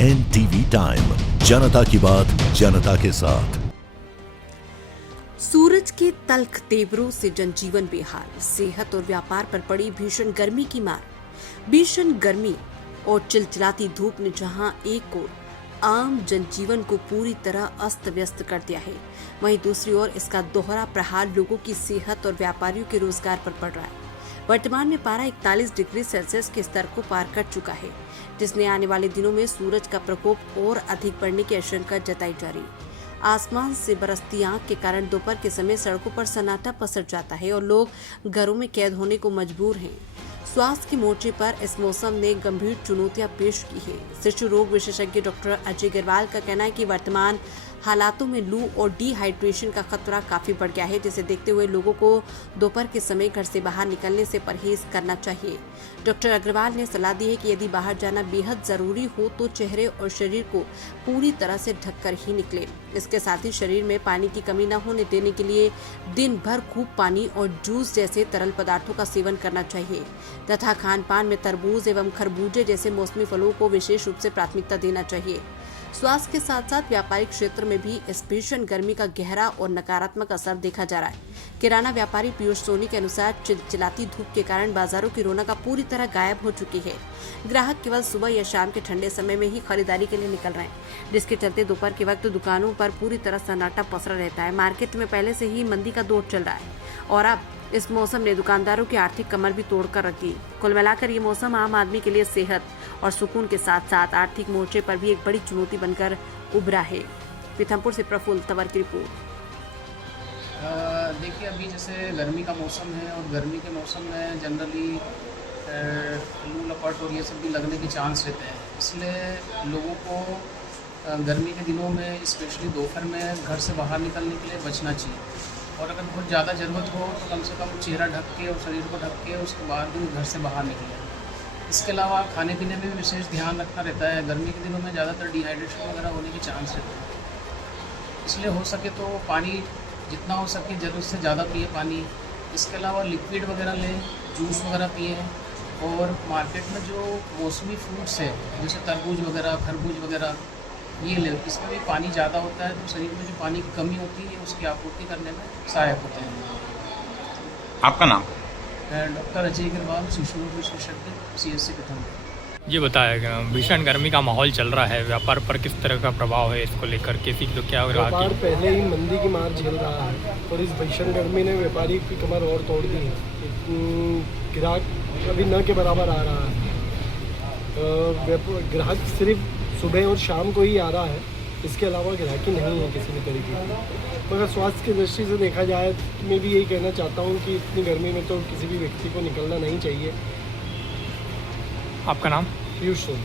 NTV time, जनता की बात जनता के साथ। सूरज के तल्ख तेवरों से जनजीवन बेहाल, सेहत और व्यापार पर पड़ी भीषण गर्मी की मार। भीषण गर्मी और चिलचिलाती धूप ने जहां एक ओर आम जनजीवन को पूरी तरह अस्त व्यस्त कर दिया है, वहीं दूसरी ओर इसका दोहरा प्रहार लोगों की सेहत और व्यापारियों के रोजगार पर पड़ रहा है। वर्तमान में पारा 41 डिग्री सेल्सियस के स्तर को पार कर चुका है, जिसने आने वाले दिनों में सूरज का प्रकोप और अधिक बढ़ने की आशंका जताई जा रही है। आसमान से बरसती आंख के कारण दोपहर के समय सड़कों पर सन्नाटा पसर जाता है और लोग घरों में कैद होने को मजबूर हैं। स्वास्थ्य के मोर्चे पर इस मौसम ने गंभीर चुनौतियां पेश की है। शिशु रोग विशेषज्ञ डॉक्टर अजय अग्रवाल का कहना है कि वर्तमान हालातों में लू और डिहाइड्रेशन का खतरा काफी बढ़ गया है, जिसे देखते हुए लोगों को दोपहर के समय घर से बाहर निकलने से परहेज करना चाहिए। डॉक्टर अग्रवाल ने सलाह दी है कि यदि बाहर जाना बेहद जरूरी हो तो चेहरे और शरीर को पूरी तरह से ढककर ही निकले। इसके साथ ही शरीर में पानी की कमी न होने देने के लिए दिन भर खूब पानी और जूस जैसे तरल पदार्थों का सेवन करना चाहिए तथा खान पान में तरबूज एवं खरबूजे जैसे मौसमी फलों को विशेष रूप से प्राथमिकता देना चाहिए। स्वास्थ्य के साथ साथ व्यापारिक क्षेत्र में भी इस भीषण गर्मी का गहरा और नकारात्मक असर देखा जा रहा है। किराना व्यापारी पीयूष सोनी के अनुसार चिलचिलाती धूप के कारण बाजारों की रौनक पूरी तरह गायब हो चुकी है। ग्राहक केवल सुबह या शाम के ठंडे समय में ही खरीदारी के लिए निकल रहे हैं, जिसके चलते दोपहर के वक्त दुकानों पर पूरी तरह सन्नाटा पसरा रहता है। मार्केट में पहले से ही मंदी का दौर चल रहा है और अब इस मौसम ने दुकानदारों की आर्थिक कमर भी तोड़कर रख दी। कुल मिलाकर ये मौसम आम आदमी के लिए सेहत और सुकून के साथ साथ आर्थिक मोर्चे पर भी एक बड़ी चुनौती बनकर उभरा है। पीथमपुर से प्रफुल्ल तंवर की रिपोर्ट। देखिए, अभी जैसे गर्मी का मौसम है और गर्मी के मौसम में जनरली लू लपट और ये सब भी लगने के चांस रहते हैं, इसलिए लोगों को गर्मी के दिनों में स्पेशली दोपहर में घर से बाहर निकलने के लिए बचना चाहिए और अगर बहुत ज़्यादा ज़रूरत हो तो कम से कम चेहरा ढक के और शरीर को ढक के उसके बाद भी घर से बाहर निकलें। इसके अलावा खाने पीने में भी विशेष ध्यान रखना रहता है। गर्मी के दिनों में ज़्यादातर डिहाइड्रेशन वगैरह होने के चांस रहते हैं, इसलिए हो सके तो पानी जितना हो सके ज़रूरत से ज़्यादा पिए पानी। इसके अलावा लिक्विड वगैरह लें, जूस वगैरह पिए और मार्केट में जो मौसमी फ्रूट्स है जैसे तरबूज वगैरह, खरबूज वगैरह, ये ले। इसमें भी पानी ज़्यादा होता है तो शरीर में जो पानी की कमी होती है उसकी आपूर्ति करने में सहायक होते हैं। आपका नाम? डॉक्टर अजय अग्रवाल, शिशु रोग विशेषज्ञ, CSC पीथमपुर। ये बताया भीषण गर्मी का माहौल चल रहा है, व्यापार पर किस तरह का प्रभाव है, इसको लेकर किसी को क्या हो रहा है? व्यापार पहले ही मंदी की मार झेल रहा है और इस भीषण गर्मी ने व्यापारी की कमर और तोड़ दी है। ग्राहक अभी न के बराबर आ रहा है। ग्राहक सिर्फ सुबह और शाम को ही आ रहा है, इसके अलावा ग्राहकी नहीं है किसी भी तरीके की। मगर स्वास्थ्य की दृष्टि से देखा जाए तो मैं भी यही कहना चाहता हूँ कि इतनी गर्मी में तो किसी भी व्यक्ति को निकलना नहीं चाहिए। आपका नाम? पीयूष सोनी।